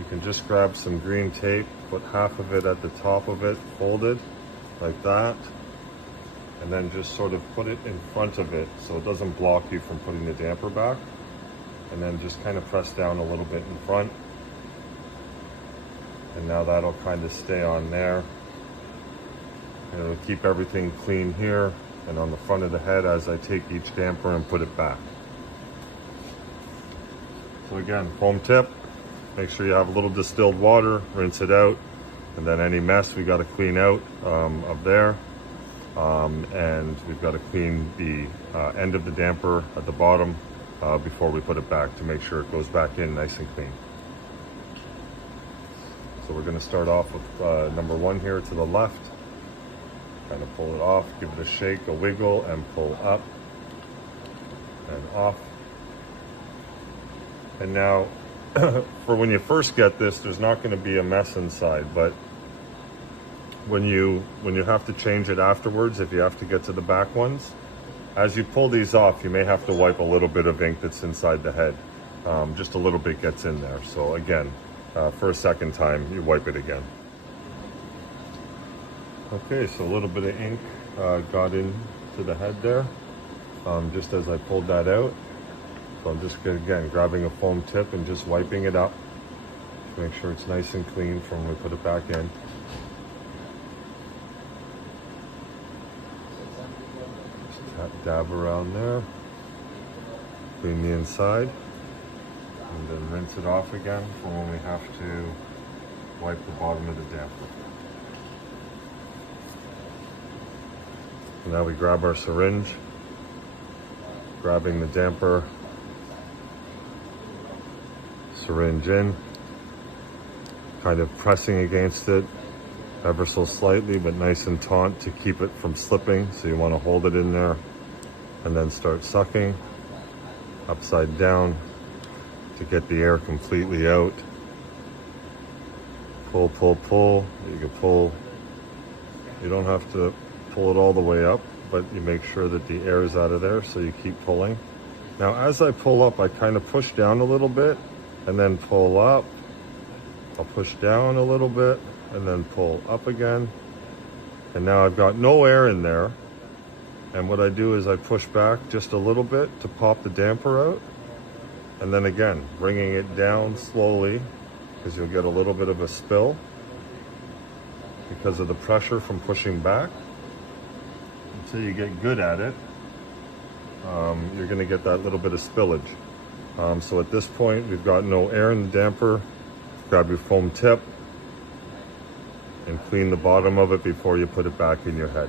You can just grab some green tape, put half of it at the top of it, folded like that, and then just sort of put it in front of it so it doesn't block you from putting the damper back. And then just kind of press down a little bit in front. And now that'll kind of stay on there. And it'll keep everything clean here and on the front of the head as I take each damper and put it back. So again, foam tip, make sure you have a little distilled water, rinse it out, and then any mess we got to clean out of there. And we've got to clean the end of the damper at the bottom before we put it back to make sure it goes back in nice and clean. So we're going to start off with number one here to the left. Kind of pull it off, give it a shake, a wiggle, and pull up and off. And now, for when you first get this, there's not going to be a mess inside, but when you have to change it afterwards, if you have to get to the back ones, as you pull these off, you may have to wipe a little bit of ink that's inside the head. Just a little bit gets in there. So again, for a second time, you wipe it again. Okay, so a little bit of ink got into the head there, just as I pulled that out. So I'm just, again, grabbing a foam tip and just wiping it up to make sure it's nice and clean from when we put it back in. Just dab around there, clean the inside, and then rinse it off again for when we have to wipe the bottom of the damper. Now we grab our syringe, grabbing the damper, syringe in, kind of pressing against it ever so slightly, but nice and taut to keep it from slipping. So you want to hold it in there and then start sucking upside down to get the air completely out. Pull, pull, pull. You can pull. You don't have to pull it all the way up, but you make sure that the air is out of there, so you keep pulling. Now, as I pull up, I kind of push down a little bit and then pull up. I'll push down a little bit and then pull up again. And now I've got no air in there. And what I do is I push back just a little bit to pop the damper out. And then again, bringing it down slowly, because you'll get a little bit of a spill because of the pressure from pushing back. Until you get good at it, you're going to get that little bit of spillage. So at this point, we've got no air in the damper. Grab your foam tip and clean the bottom of it before you put it back in your head.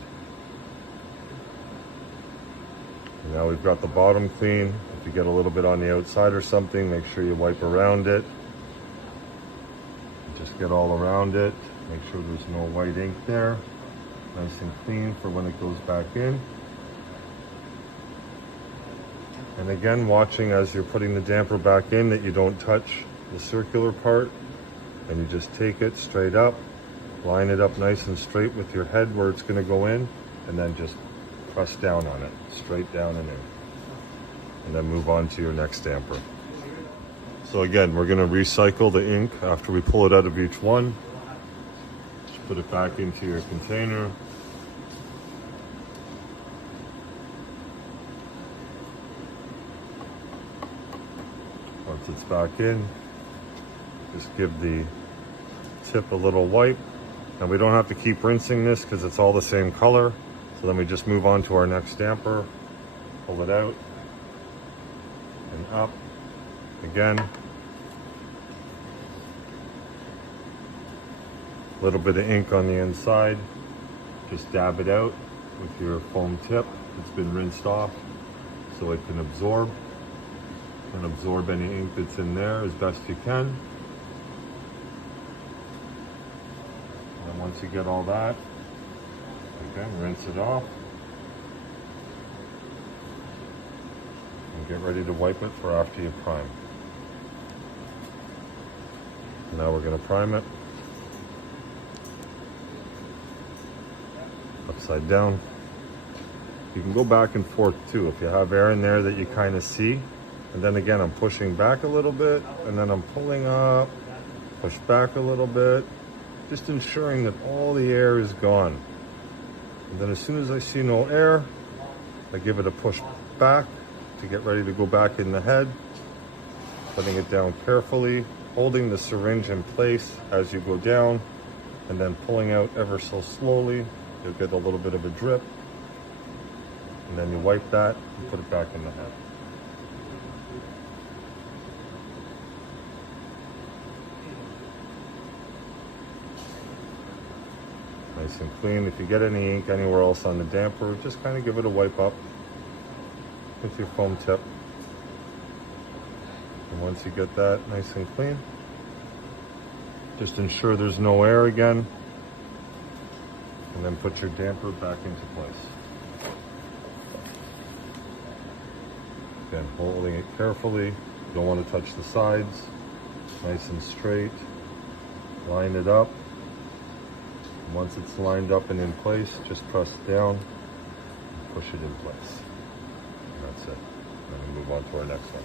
And now we've got the bottom clean. If you get a little bit on the outside or something, make sure you wipe around it. Just get all around it. Make sure there's no white ink there. Nice and clean for when it goes back in. And again, watching as you're putting the damper back in that you don't touch the circular part, and you just take it straight up, line it up nice and straight with your head where it's going to go in, and then just press down on it, straight down and in. And then move on to your next damper. So again, we're going to recycle the ink after we pull it out of each one. Put it back into your container. Once it's back in, just give the tip a little wipe. And we don't have to keep rinsing this because it's all the same color. So then we just move on to our next damper. Pull it out and up again. A little bit of ink on the inside. Just dab it out with your foam tip. It's been rinsed off so it can absorb and absorb any ink that's in there as best you can. And once you get all that, again, rinse it off and get ready to wipe it for after you prime. Now we're going to prime it. Upside down. You can go back and forth too if you have air in there that you kind of see. And then again, I'm pushing back a little bit and then I'm pulling up Push back a little bit, just ensuring that all the air is gone. And then as soon as I see no air, I give it a push back to get ready to go back in the head, putting it down carefully, holding the syringe in place as you go down, and then pulling out ever so slowly. You'll get a little bit of a drip, and then you wipe that and put it back in the head. Nice and clean. If you get any ink anywhere else on the damper, just kind of give it a wipe up with your foam tip. And once you get that nice and clean, just ensure there's no air again, and then put your damper back into place. Again, holding it carefully. You don't want to touch the sides. Nice and straight. Line it up. Once it's lined up and in place, just press down and push it in place. And that's it. Then we move on to our next one.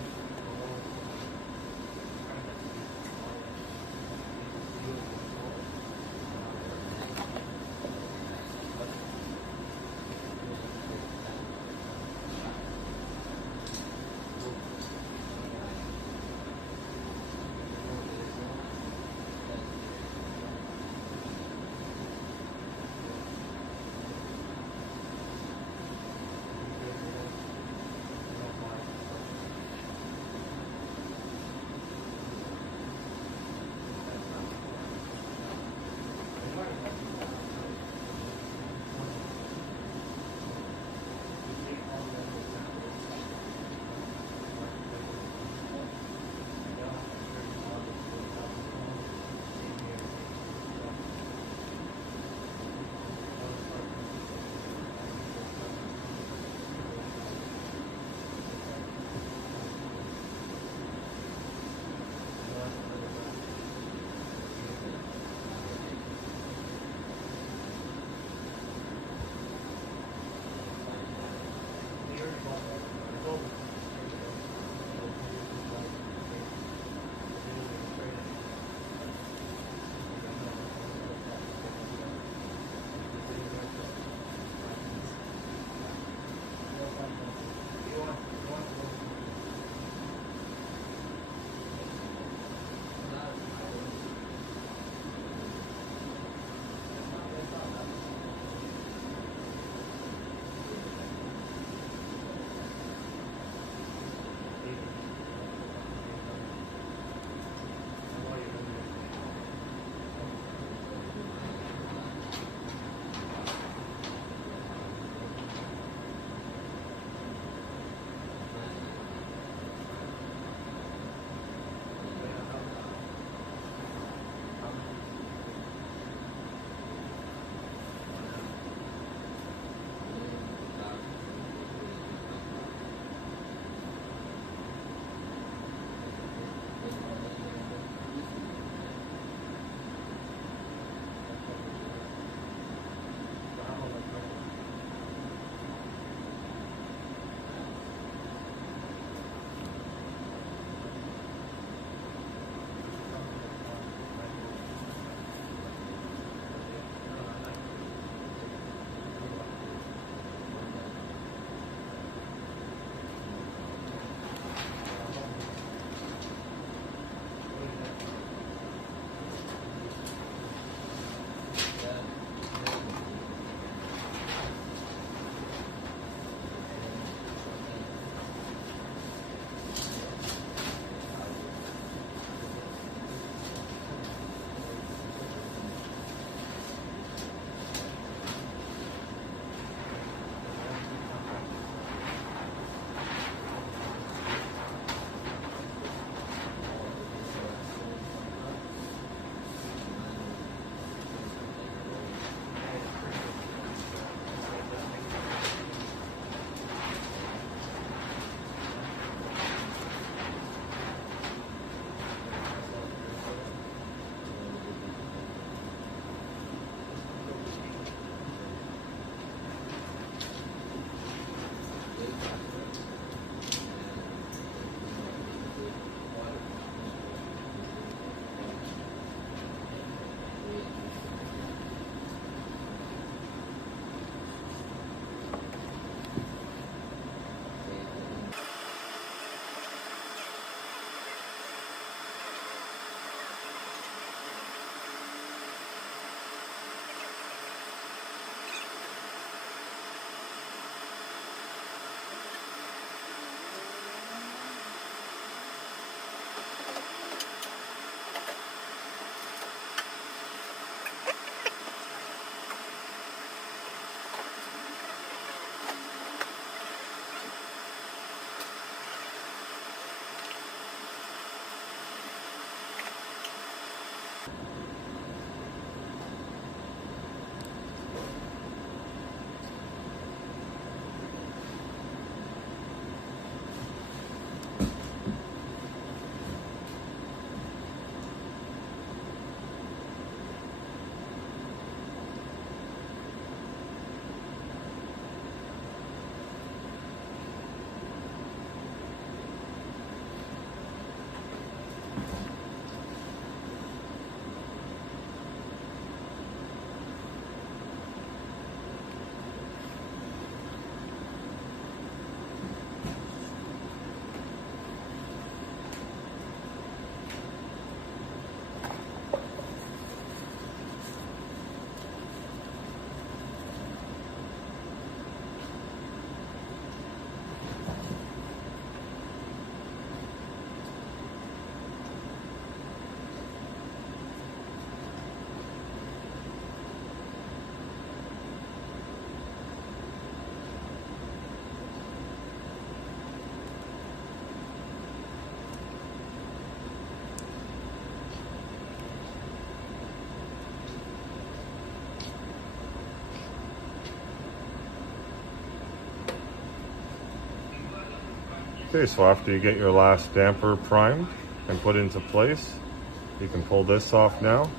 Okay, so after you get your last damper primed and put into place, you can pull this off now.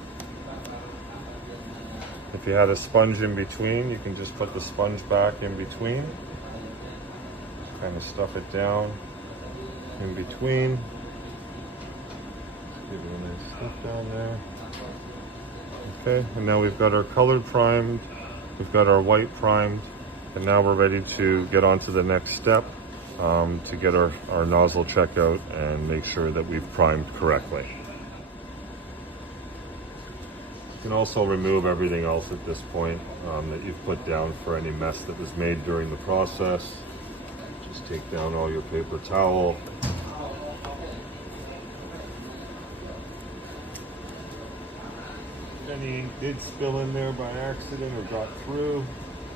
If you had a sponge in between, you can just put the sponge back in between. Kind of stuff it down in between. Give it a nice stuff down there. Okay, and now we've got our colored primed, we've got our white primed, and now we're ready to get on to the next step. To get our nozzle check out and make sure that we've primed correctly. You can also remove everything else at this point that you've put down for any mess that was made during the process. Just take down all your paper towel. If any ink did spill in there by accident or got through,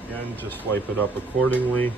again, just wipe it up accordingly.